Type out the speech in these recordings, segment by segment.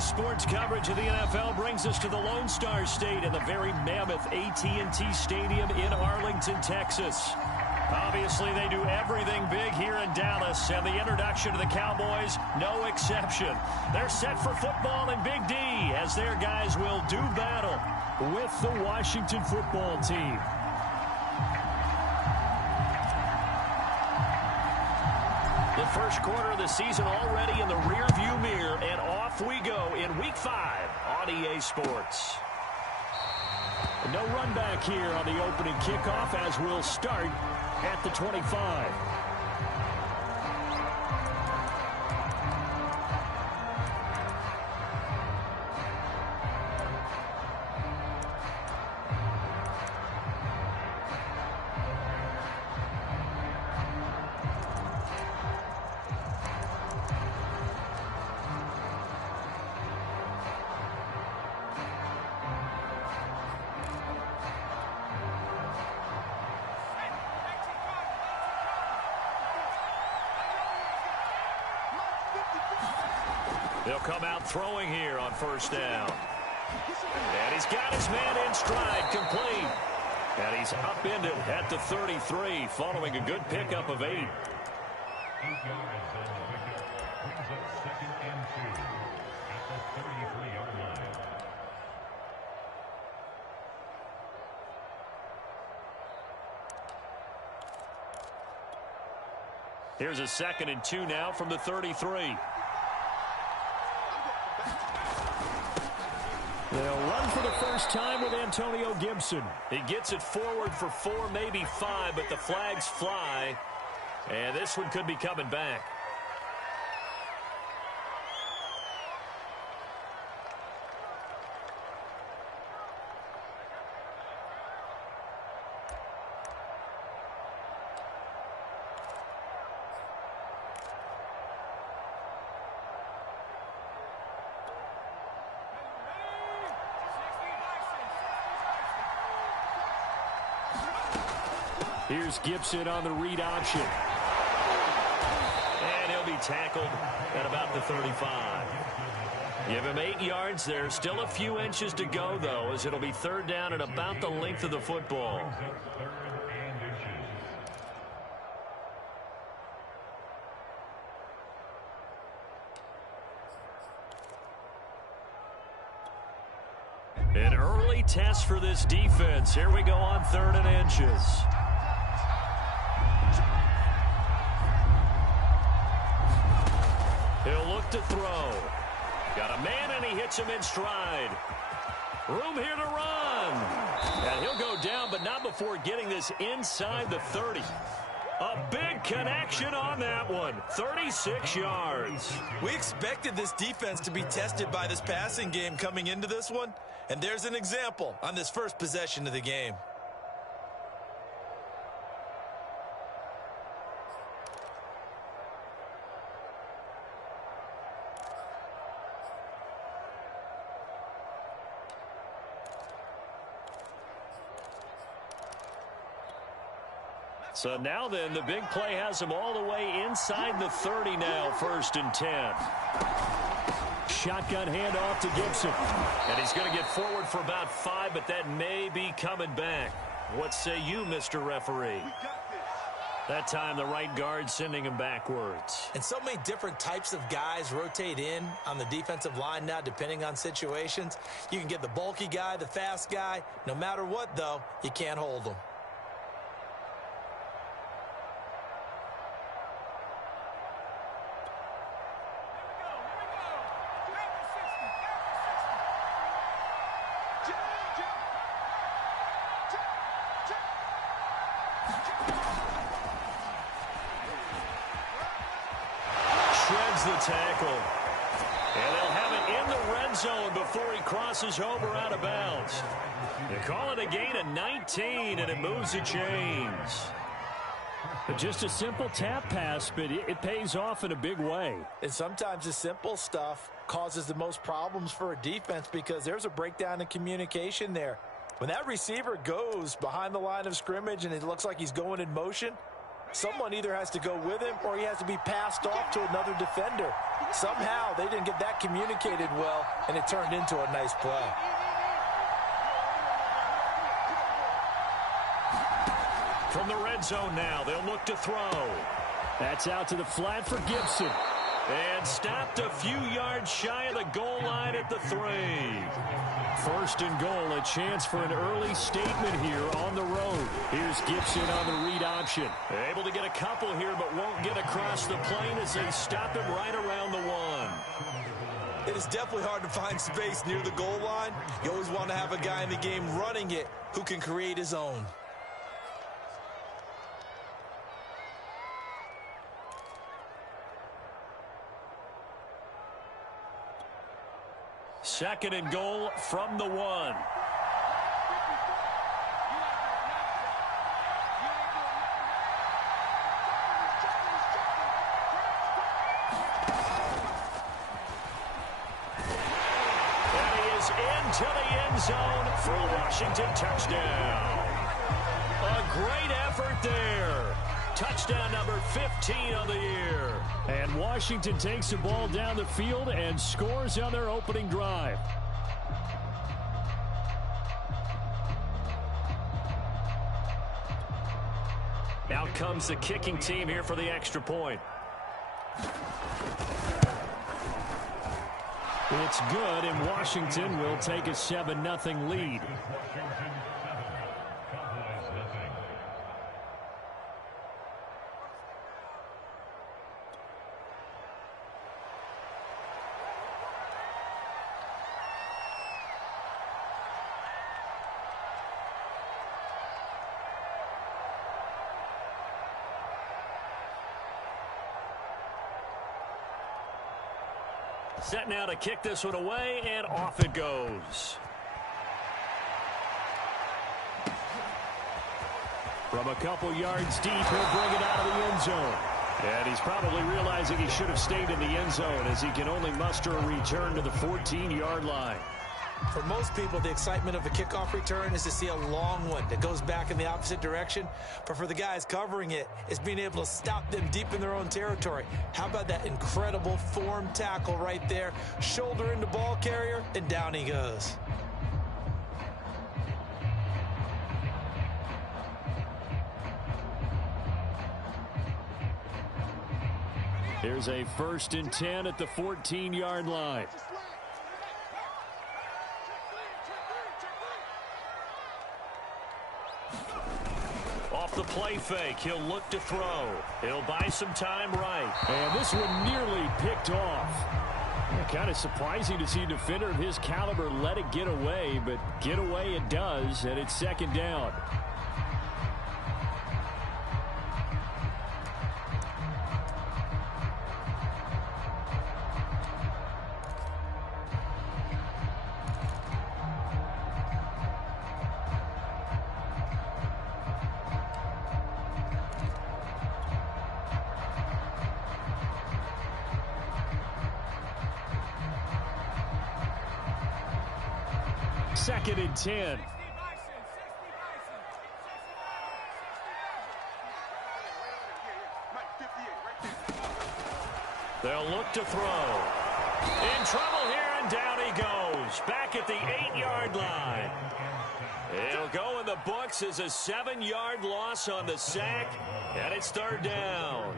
Sports coverage of the NFL brings us to the Lone Star State in the very mammoth AT&T Stadium in Arlington, Texas. Obviously, they do everything big here in Dallas, and the introduction to the Cowboys, no exception. They're set for football in Big D as their guys will do battle with the Washington football team. The first quarter of the season already in the rearview mirror, and off we go in Week 5 on EA Sports. No run back here on the opening kickoff as we'll start at the 25. They'll come out throwing here on first down. And he's got his man in stride, complete. And he's upended at the 33 following a good pickup of 8. 8 yards on the pickup. Brings up 2nd and 2 at the 33-yard line. Here's a 2nd and 2 now from the 33. They'll run for the first time with Antonio Gibson. He gets it forward for 4, maybe 5, but the flags fly. And this one could be coming back. Here's Gibson on the read option. And he'll be tackled at about the 35. Give him 8 yards there. Still a few inches to go, though, as it'll be 3rd down at about the length of the football. An early test for this defense. Here we go on 3rd and inches. He'll look to throw. Got a man, and he hits him in stride. Room here to run. And he'll go down, but not before getting this inside the 30. A big connection on that one. 36 yards. We expected this defense to be tested by this passing game coming into this one. And there's an example on this first possession of the game. So now then, the big play has him all the way inside the 30 now, 1st and 10. Shotgun handoff to Gibson. And he's going to get forward for about 5, but that may be coming back. What say you, Mr. Referee? That time, the right guard sending him backwards. And so many different types of guys rotate in on the defensive line now, depending on situations. You can get the bulky guy, the fast guy. No matter what, though, you can't hold them. Shreds the tackle. And they'll have it in the red zone before he crosses over out of bounds. They call it a gain of 19, and it moves the chains. Just a simple tap pass, but it pays off in a big way. And sometimes the simple stuff causes the most problems for a defense because there's a breakdown in communication there. When that receiver goes behind the line of scrimmage and it looks like he's going in motion, someone either has to go with him or he has to be passed off to another defender. Somehow they didn't get that communicated well, and it turned into a nice play. From the red zone now, they'll look to throw. That's out to the flat for Gibson. And stopped a few yards shy of the goal line at the 3. First and goal, a chance for an early statement here on the road. Here's Gibson on the read option. Able to get a couple here, but won't get across the plane as they stop him right around the 1. It is definitely hard to find space near the goal line. You always want to have a guy in the game running it who can create his own. Second and goal from the 1. And he is into the end zone for a Washington touchdown. A great effort there. Touchdown number 15 on the year. And Washington takes the ball down the field and scores on their opening drive. Out comes the kicking team here for the extra point. It's good, and Washington will take a 7-0 lead. Set now to kick this one away, and off it goes. From a couple yards deep, he'll bring it out of the end zone. And he's probably realizing he should have stayed in the end zone as he can only muster a return to the 14-yard line. For most people, the excitement of a kickoff return is to see a long one that goes back in the opposite direction. But for the guys covering it, it's being able to stop them deep in their own territory. How about that incredible form tackle right there? Shoulder into ball carrier, and down he goes. Here's a 1st and 10 at the 14-yard line. Off the play fake, he'll look to throw. He'll buy some time right. And this one nearly picked off. Kind of surprising to see a defender of his caliber let it get away, but get away it does, and it's 2nd down. Second and 10. They'll look to throw. In trouble here, and down he goes. Back at the 8-yard line. It'll go in the books as a 7-yard loss on the sack, and it's 3rd down.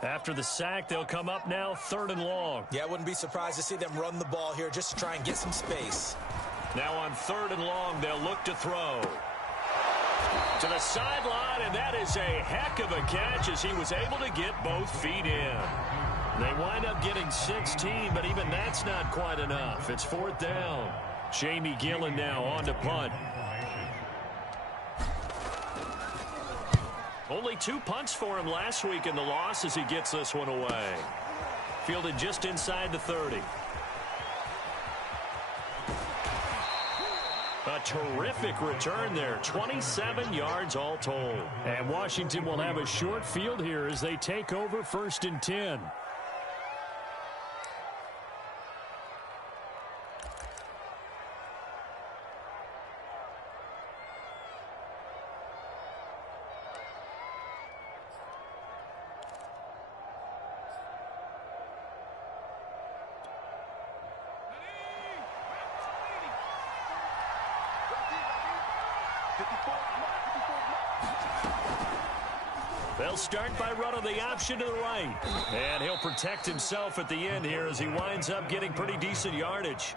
After the sack, they'll come up now 3rd and long. Yeah, I wouldn't be surprised to see them run the ball here just to try and get some space. Now on 3rd and long, they'll look to throw. To the sideline, and that is a heck of a catch as he was able to get both feet in. They wind up getting 16, but even that's not quite enough. It's 4th down. Jamie Gillen now on to punt. Only 2 punts for him last week in the loss as he gets this one away. Fielded just inside the 30. A terrific return there. 27 yards all told. And Washington will have a short field here as they take over 1st and 10. They'll start by running the option to the right. And he'll protect himself at the end here as he winds up getting pretty decent yardage.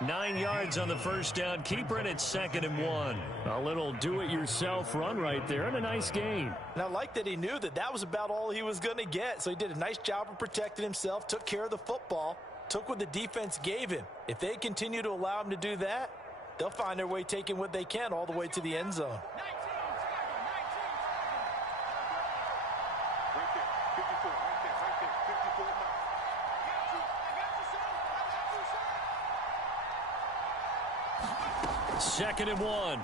9 yards on the first down. Keeper, and it's 2nd and 1. A little do-it-yourself run right there and a nice gain. And I like that he knew that that was about all he was going to get. So he did a nice job of protecting himself, took care of the football, took what the defense gave him. If they continue to allow him to do that, they'll find their way taking what they can all the way to the end zone. Second and 1.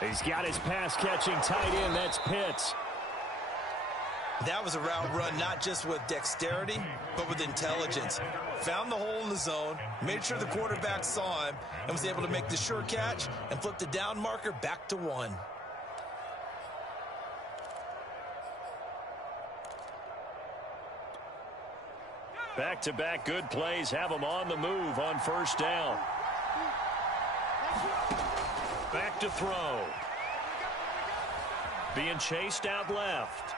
He's got his pass-catching tight end. That's Pitts. That was a route run not just with dexterity, but with intelligence. Found the hole in the zone, made sure the quarterback saw him, and was able to make the sure catch and flip the down marker back to 1. Back-to-back good plays have them on the move on first down. Back to throw. Being chased out left.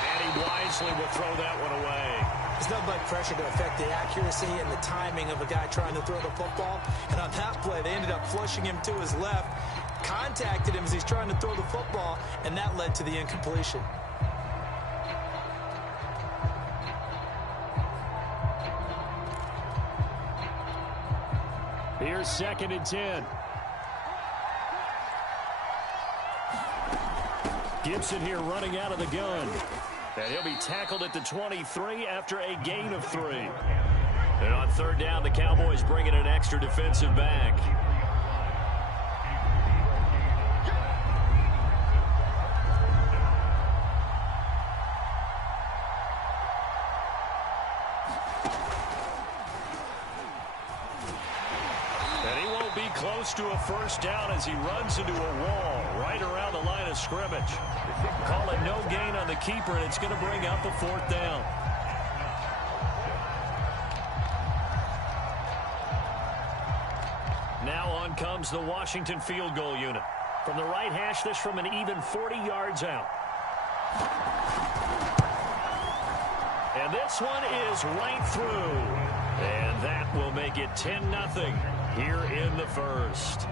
And he wisely will throw that one away. There's nothing but pressure to affect the accuracy and the timing of a guy trying to throw the football. And on that play, they ended up flushing him to his left, contacted him as he's trying to throw the football, and that led to the incompletion. Here's 2nd and 10. Gibson here running out of the gun. And he'll be tackled at the 23 after a gain of 3. And on 3rd down, the Cowboys bring in an extra defensive back. Close to a first down as he runs into a wall right around the line of scrimmage. Call it no gain on the keeper, and it's going to bring up a 4th down. Now on comes the Washington field goal unit. From the right hash, this from an even 40 yards out. And this one is right through. And that will make it 10-0. Here in the first.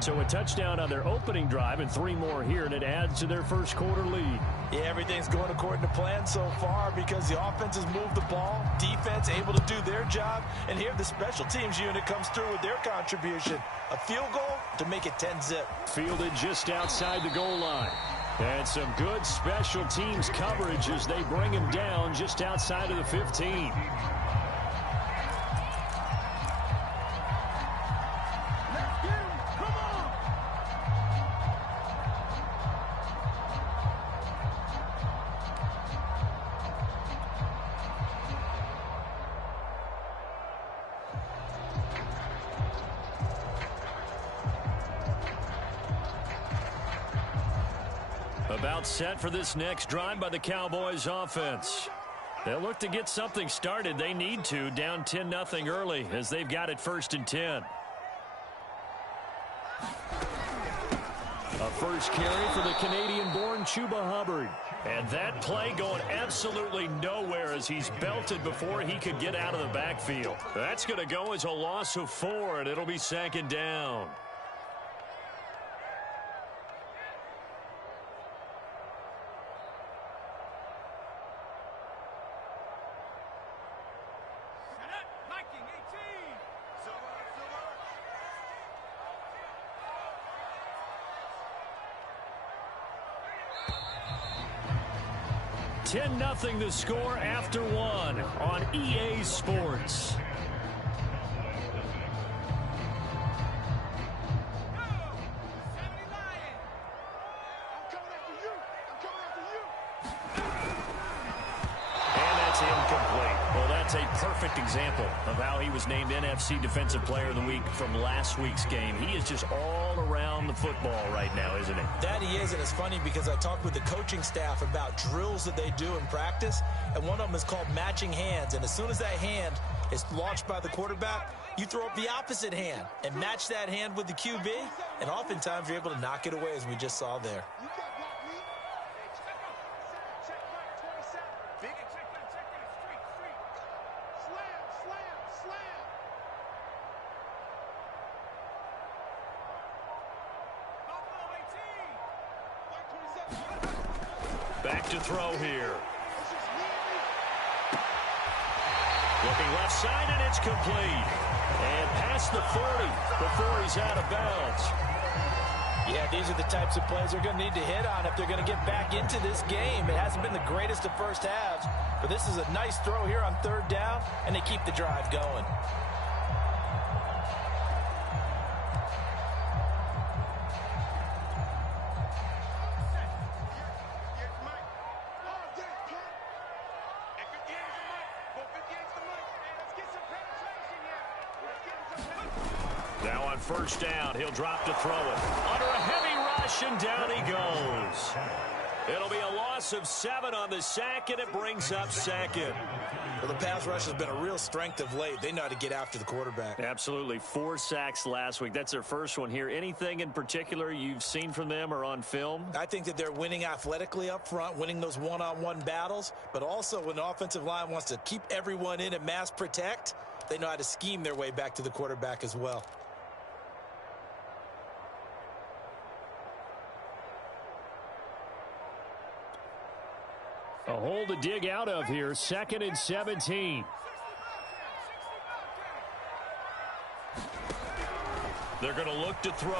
So a touchdown on their opening drive and 3 more here, and it adds to their first quarter lead. Yeah, everything's going according to plan so far because the offense has moved the ball, defense able to do their job, and here the special teams unit comes through with their contribution. A field goal to make it 10-zip. Fielded just outside the goal line. And some good special teams coverage as they bring him down just outside of the 15. About set for this next drive by the Cowboys offense. They'll look to get something started. They need to, down 10-0 early as they've got it 1st and 10. A first carry for the Canadian-born Chuba Hubbard. And that play going absolutely nowhere as he's belted before he could get out of the backfield. That's going to go as a loss of 4, and it'll be 2nd down. Nothing the score after 1 on EA Sports. It's incomplete. Well, that's a perfect example of how he was named NFC Defensive Player of the Week from last week's game. He is just all around the football right now, isn't he? That he is, and it's funny because I talked with the coaching staff about drills that they do in practice, and one of them is called matching hands. And as soon as that hand is launched by the quarterback, you throw up the opposite hand and match that hand with the QB, and oftentimes you're able to knock it away, as we just saw there. Back to throw here. Looking left side, and it's complete. And past the 40 before he's out of bounds. Yeah, these are the types of plays they're going to need to hit on if they're going to get back into this game. It hasn't been the greatest of first halves, but this is a nice throw here on third down, and they keep the drive going. Now on first down, he'll drop to throw it. Under a heavy rush, and down he goes. It'll be a loss of 7 on the sack, and it brings up second. Well, the pass rush has been a real strength of late. They know how to get after the quarterback. Absolutely. 4 sacks last week. That's their first one here. Anything in particular you've seen from them or on film? I think that they're winning athletically up front, winning those one-on-one battles, but also when the offensive line wants to keep everyone in and mass protect, they know how to scheme their way back to the quarterback as well. A hole to dig out of here. 2nd and 17. They're going to look to throw.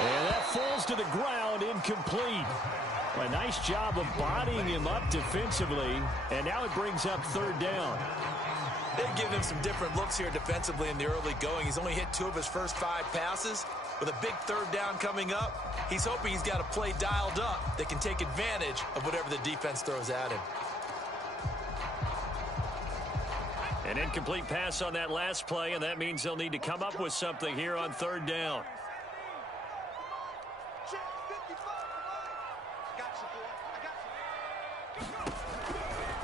And that falls to the ground, incomplete. A nice job of bodying him up defensively. And now it brings up third down. They've given him some different looks here defensively in the early going. He's only hit 2 of his first 5 passes. With a big third down coming up, he's hoping he's got a play dialed up that can take advantage of whatever the defense throws at him. An incomplete pass on that last play, and that means they'll need to come up with something here on third down.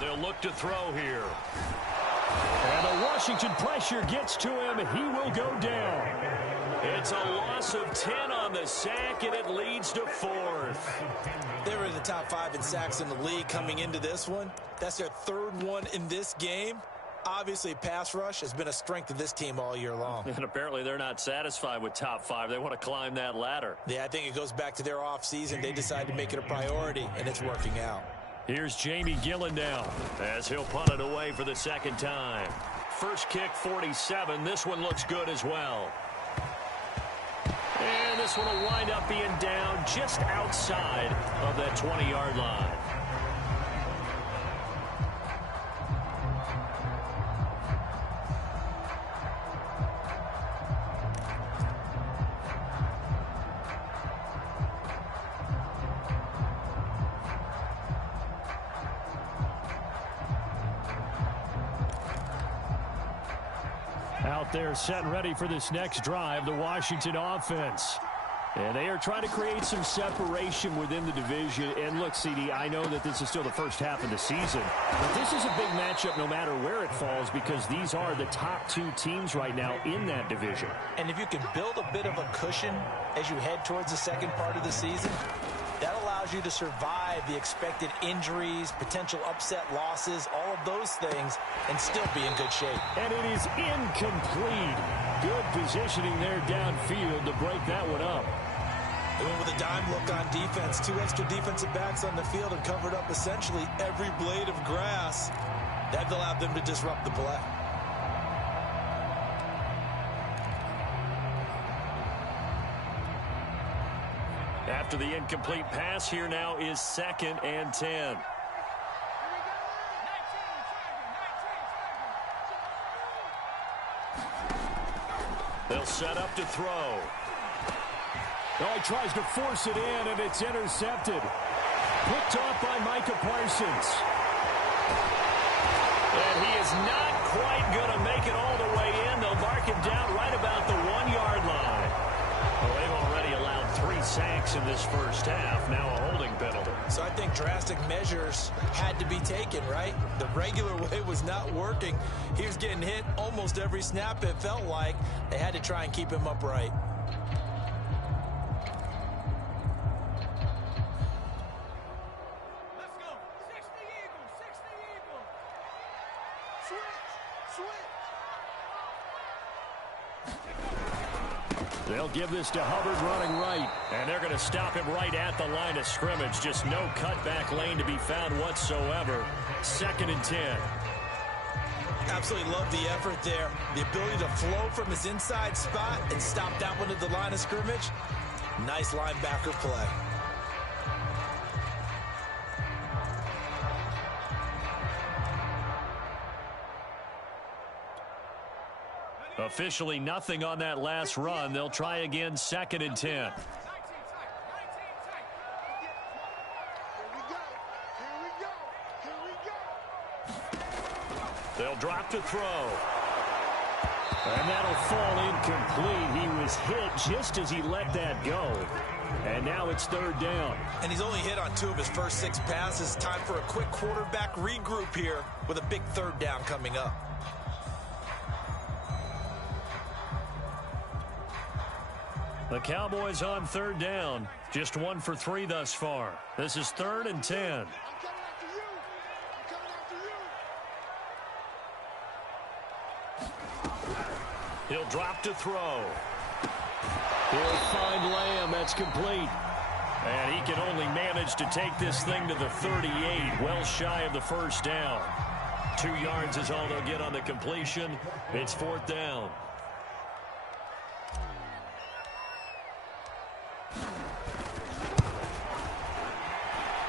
They'll look to throw here. And the Washington pressure gets to him. He will go down. It's a loss of 10 on the sack, and it leads to 4th. They were in the top 5 in sacks in the league coming into this one. That's their 3rd one in this game. Obviously, pass rush has been a strength of this team all year long. And apparently they're not satisfied with top 5. They want to climb that ladder. Yeah, I think it goes back to their offseason. They decided to make it a priority, and it's working out. Here's Jamie Gillen now as he'll punt it away for the 2nd time. First kick, 47. This one looks good as well. And this one will wind up being down just outside of that 20-yard line. Out there set and ready for this next drive, the Washington offense. And they are trying to create some separation within the division. And look, CD, I know that this is still the first half of the season, but this is a big matchup no matter where it falls because these are the top 2 teams right now in that division. And if you can build a bit of a cushion as you head towards the second part of the season, that allows you to survive the expected injuries, potential upset losses, all of those things, and still be in good shape. And it is incomplete. Good positioning there downfield to break that one up. They went with a dime look on defense. 2 extra defensive backs on the field and covered up essentially every blade of grass. That allowed them to disrupt the play. After the incomplete pass, here now is 2nd and 10. They'll set up to throw. Oh, he tries to force it in, and it's intercepted. Picked off by Micah Parsons. And he is not quite going to make it all the way in. They'll mark him down right about the 1-yard line. Well, they've already allowed 3 sacks in this first half. Now a holding penalty. So I think drastic measures had to be taken, right? The regular way was not working. He was getting hit almost every snap, it felt like. They had to try and keep him upright. Let's go. 60 Eagles. 60 Eagles. Switch. They'll give this to Hubbard running right. And they're going to stop him right at the line of scrimmage. Just no cutback lane to be found whatsoever. 2nd and 10. Absolutely love the effort there. The ability to flow from his inside spot and stop that one at the line of scrimmage. Nice linebacker play. Officially nothing on that last run. They'll try again, 2nd and 10. 19 tight. 19 tight. Here we go. They'll drop to throw. And that'll fall incomplete. He was hit just as he let that go. And now it's 3rd down. And he's only hit on 2 of his first 6 passes. Time for a quick quarterback regroup here with a big 3rd down coming up. The Cowboys on 3rd down. Just 1 for 3 thus far. This is 3rd and 10. I'm coming after you. He'll drop to throw. He'll find Lamb. That's complete. And he can only manage to take this thing to the 38, well shy of the 1st down. 2 yards is all they'll get on the completion. It's 4th down.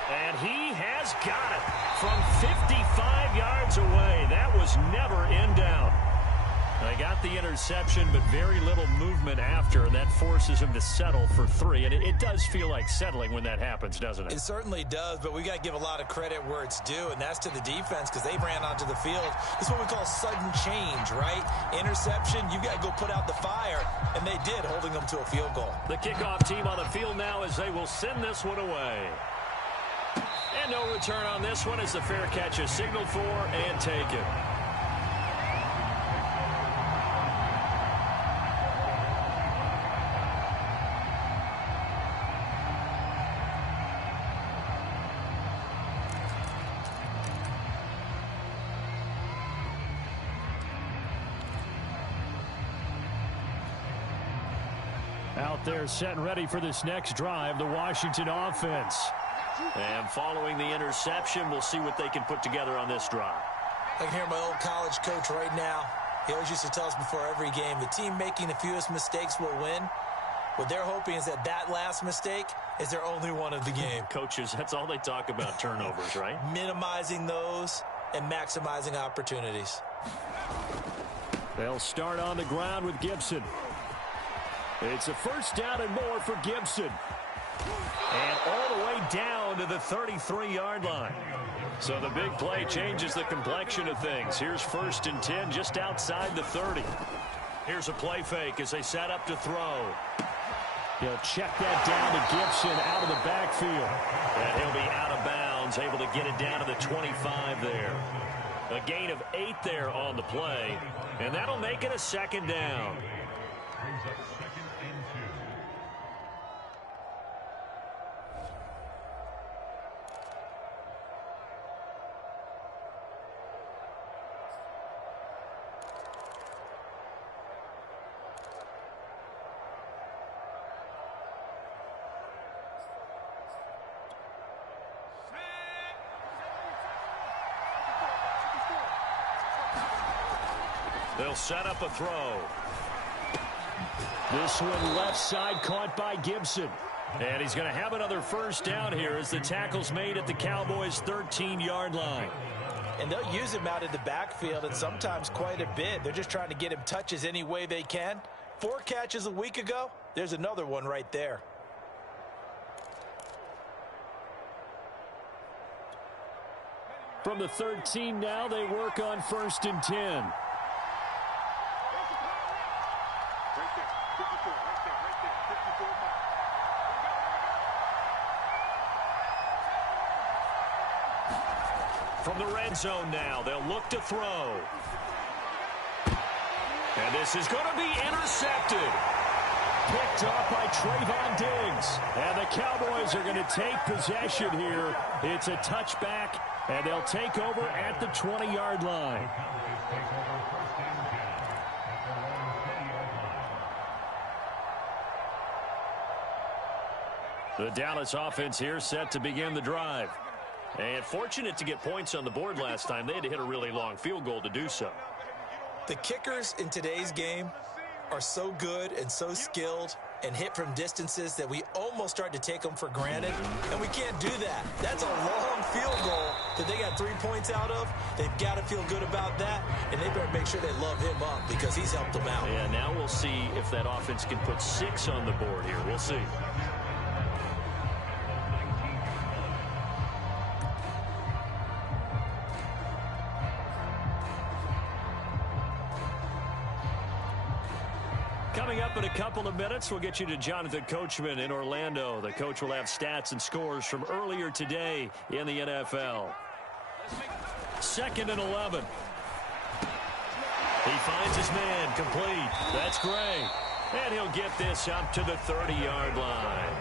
And he has got it from 55 yards away. That was never in doubt. They got the interception, but very little movement after, and that forces him to settle for 3. And it does feel like settling when that happens, doesn't it? It certainly does, but we got to give a lot of credit where it's due, and that's to the defense because they ran onto the field. This is what we call sudden change, right? Interception, you got to go put out the fire, and they did, holding them to a field goal. The kickoff team on the field now as they will send this one away. And no return on this one as the fair catch is signaled for and taken. Out there set and ready for this next drive, the Washington offense. And following the interception, we'll see what they can put together on this drive. I can hear my old college coach right now. He always used to tell us before every game, the team making the fewest mistakes will win. What they're hoping is that that last mistake is their only one of the game. Coaches, that's all they talk about, turnovers, right? Minimizing those and maximizing opportunities. They'll start on the ground with Gibson. It's a 1st down and more for Gibson. And all the way down to the 33-yard line. So the big play changes the complexion of things. Here's 1st and 10 just outside the 30. Here's a play fake as they set up to throw. He'll check that down to Gibson out of the backfield. And he'll be out of bounds, able to get it down to the 25 there. A gain of 8 there on the play. And that'll make it a 2nd down. They'll set up a throw. This one left side caught by Gibson. And he's going to have another 1st down here as the tackle's made at the Cowboys' 13-yard line. And they'll use him out in the backfield, and sometimes quite a bit. They're just trying to get him touches any way they can. 4 catches a week ago. There's another one right there. From the 13 now, they work on 1st and 10. Right there, 54, right there, 54 mark. From the red zone now, they'll look to throw. And this is going to be intercepted. Picked off by Trayvon Diggs. And the Cowboys are going to take possession here. It's a touchback, and they'll take over at the 20-yard line. The Dallas offense here set to begin the drive. And fortunate to get points on the board last time. They had to hit a really long field goal to do so. The kickers in today's game are so good and so skilled and hit from distances that we almost start to take them for granted, and we can't do that. That's a long field goal that they got 3 points out of. They've got to feel good about that, and they better make sure they love him up because he's helped them out. Yeah, now we'll see if that offense can put 6 on the board here. We'll see. Coming up in a couple of minutes, we'll get you to Jonathan Coachman in Orlando. The coach will have stats and scores from earlier today in the NFL. 2nd and 11. He finds his man complete. That's Gray. And he'll get this up to the 30-yard line.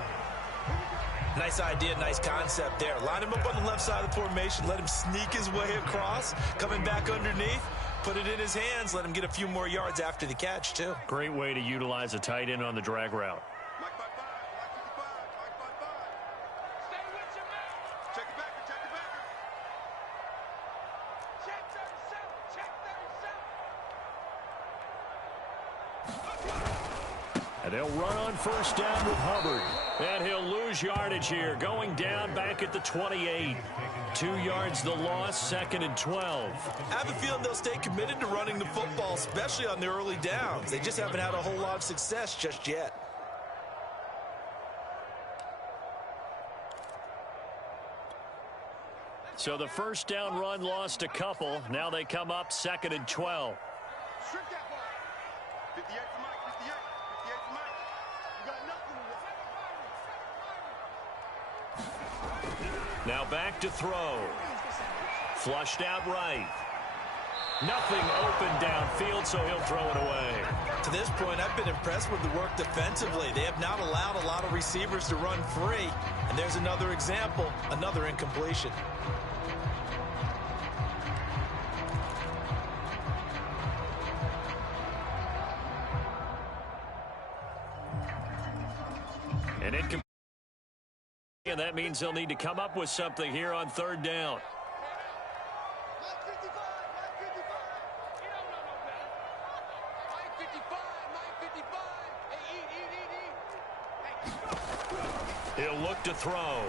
Nice idea, nice concept there. Line him up on the left side of the formation. Let him sneak his way across. Coming back underneath. Put it in his hands. Let him get a few more yards after the catch, too. Great way to utilize a tight end on the drag route. Mike 55, Mike 55, Mike 55. Stay with your man. Check the backer, check the backer. Check 37, check 37. And they'll run on 1st down with Hubbard. And he'll lose yardage here, going down back at the 28. 2 yards the loss, 2nd and 12. I have a feeling they'll stay committed to running the football, especially on the early downs. They just haven't had a whole lot of success just yet. So the 1st down run lost a couple. Now they come up 2nd and 12. Shrink that ball. 58 for Mike, 58. 58 for Mike. You got nothing to do. Now back to throw. Flushed out right. Nothing open downfield, so he'll throw it away. To this point, I've been impressed with the work defensively. They have not allowed a lot of receivers to run free. And there's another example, another incompletion. And that means they'll need to come up with something here on 3rd down. Mike 55, Mike 55. He don't know no better. Mike 55, Mike 55. Hey, eat. He'll look to throw.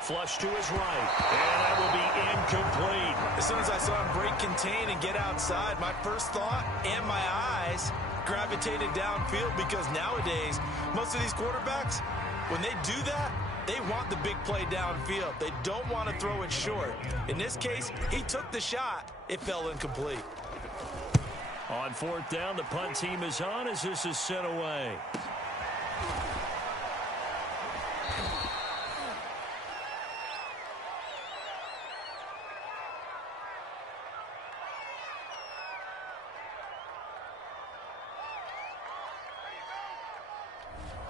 Flush to his right. And that will be incomplete. As soon as I saw him break contain and get outside, my first thought and my eyes gravitated downfield because nowadays, most of these quarterbacks, when they do that, they want the big play downfield. They don't want to throw it short. In this case, he took the shot. It fell incomplete. On 4th down, the punt team is on as this is sent away.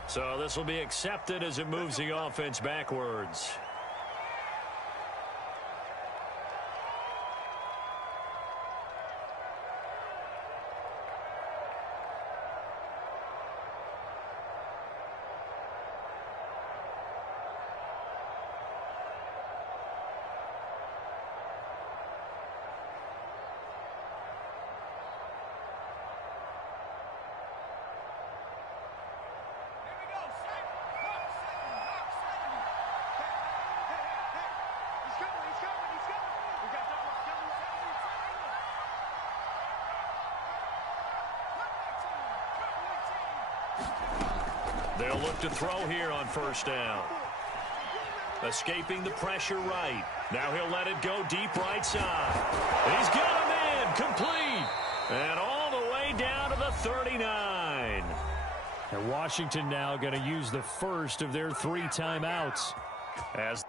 So this will be accepted as it moves the offense backwards. They'll look to throw here on 1st down. Escaping the pressure right. Now he'll let it go deep right side. He's got him in. Complete. And all the way down to the 39. And Washington now going to use the first of their 3 timeouts. As